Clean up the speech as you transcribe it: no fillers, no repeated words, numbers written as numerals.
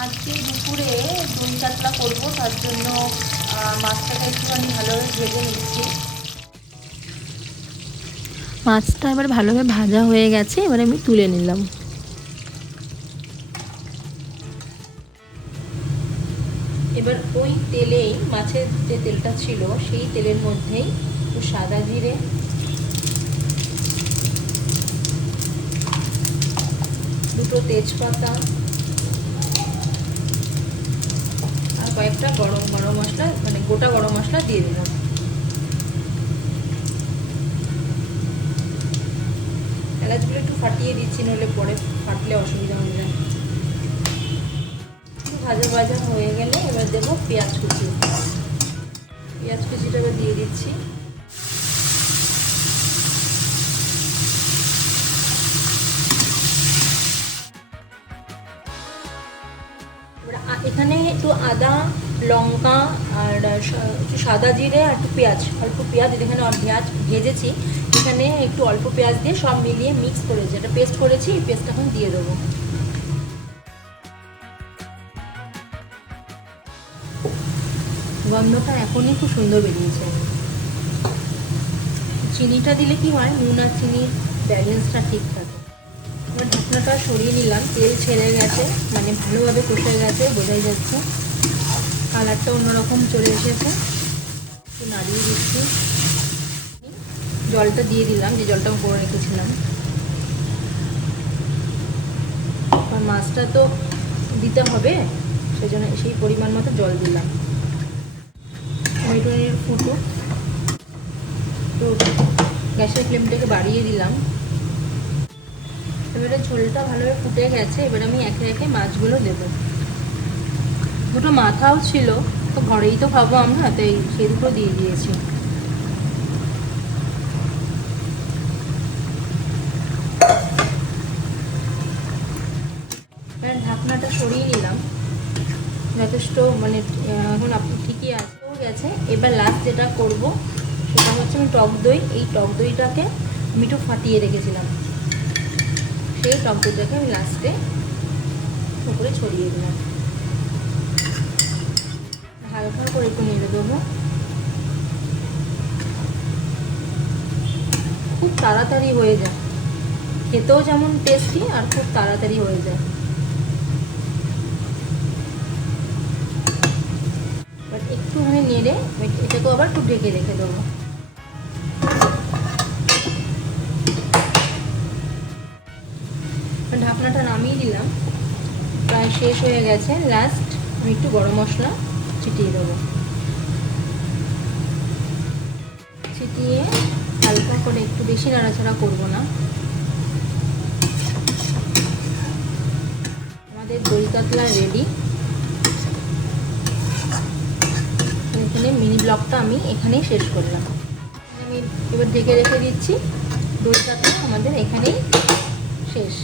আজকে দুপুরে দই কাতলা করবো, তার জন্য মাছটাকে একটুখানি ভালোভাবে ভেজে নিচ্ছি। মাছটা এবার ভালোভাবে ভাজা হয়ে গেছে, এবার আমি তুলে নিলাম। এবার ওই তেলেই, মাছের যে তেলটা ছিল সেই তেলের মধ্যেই একটু সাদা জিরে, দুটো তেজপাতা আর কয়েকটা গরম মশলা, মানে গোটা গরম মশলা দিয়ে দিলাম। এলাচগুলো একটু ফাটিয়ে দিচ্ছি, নইলে পরে ফাটলে অসুবিধা হয়ে যায়। ভাজা ভাজা হয়ে গেলে এবার দেবো পেঁয়াজ কুচি। পেঁয়াজ কুচিটা এবার দিয়ে দিচ্ছি। এখানে একটু আদা, লঙ্কা আর একটু সাদা জিরে আর একটু পেঁয়াজ, অল্প পেঁয়াজ, এখানে পেঁয়াজ ভেজেছি, এখানে একটু অল্প পেঁয়াজ দিয়ে সব মিলিয়ে মিক্স করেছি, এটা পেস্ট করেছি, এই পেস্টটা এখন দিয়ে দেবো। গন্ধটা এখনই খুব সুন্দর বেরিয়েছে। চিনিটা দিলে কি হয়, নুন আর চিনির ব্যালেন্সটা ঠিক থাকে। এবার ঢাকনাটা সরিয়ে নিলাম, তেল ছেড়ে গেছে, মানে ভালোভাবে কষে গেছে, বোঝাই যাচ্ছে। কালারটা অন্যরকম চলে এসেছে। একটু নাড়িয়ে দিচ্ছি, জলটা দিয়ে দিলাম, যে জলটা করে রেখেছিলাম। আর মাছটা তো দিতে হবে, সেজন্য সেই পরিমাণ মতো জল দিলাম। টমেটোর ফুটো, তো গ্যাসের ফ্লেমটাকে বাড়িয়ে দিলাম। এবারে ঝোলটা ভালোভাবে ফুটে গেছে, এবার আমি একে একে মাছগুলো দেবো। দুটো মাথাও ছিল, তো ঘরেই তো খাবো আমরা, তাই সে দুটো দিয়ে দিয়েছি। এবার ঢাকনাটা সরিয়ে নিলাম, যথেষ্ট, মানে এখন আপনি ঠিকই গেছে। এবার লাস্ট যেটা করব সেটা হচ্ছে আমি টক দই, এই টক দইটাকে আমি একটু ফাটিয়ে রেখেছিলাম, সেই টক দইটাকে আমি লাস্টে উপরে ছড়িয়ে দিলাম। হালকা করে একটু নেড়ে দেবো। খুব তাড়াতাড়ি হয়ে যায়, খেতেও যেমন টেস্টি আর খুব তাড়াতাড়ি হয়ে যায়। বাট একটুখানি নেড়ে এটাকে আবার একটু ঢেকে রেখে দেবো। ঢাকনাটা নামিয়ে দিলাম, প্রায় শেষ হয়ে গেছে। লাস্ট আমি একটু গরম মশলা ছিটিয়ে দেবো। ছিটিয়ে হালকা করে, একটু বেশি নাড়াচাড়া করবো না। আমাদের দই কাতলা রেডি। এখানে মিনি ব্লগটা আমি এখানেই শেষ করলাম। আমি এবার ঢেকে রেখে দিচ্ছি। দই কাতলা আমাদের এখানেই শেষ।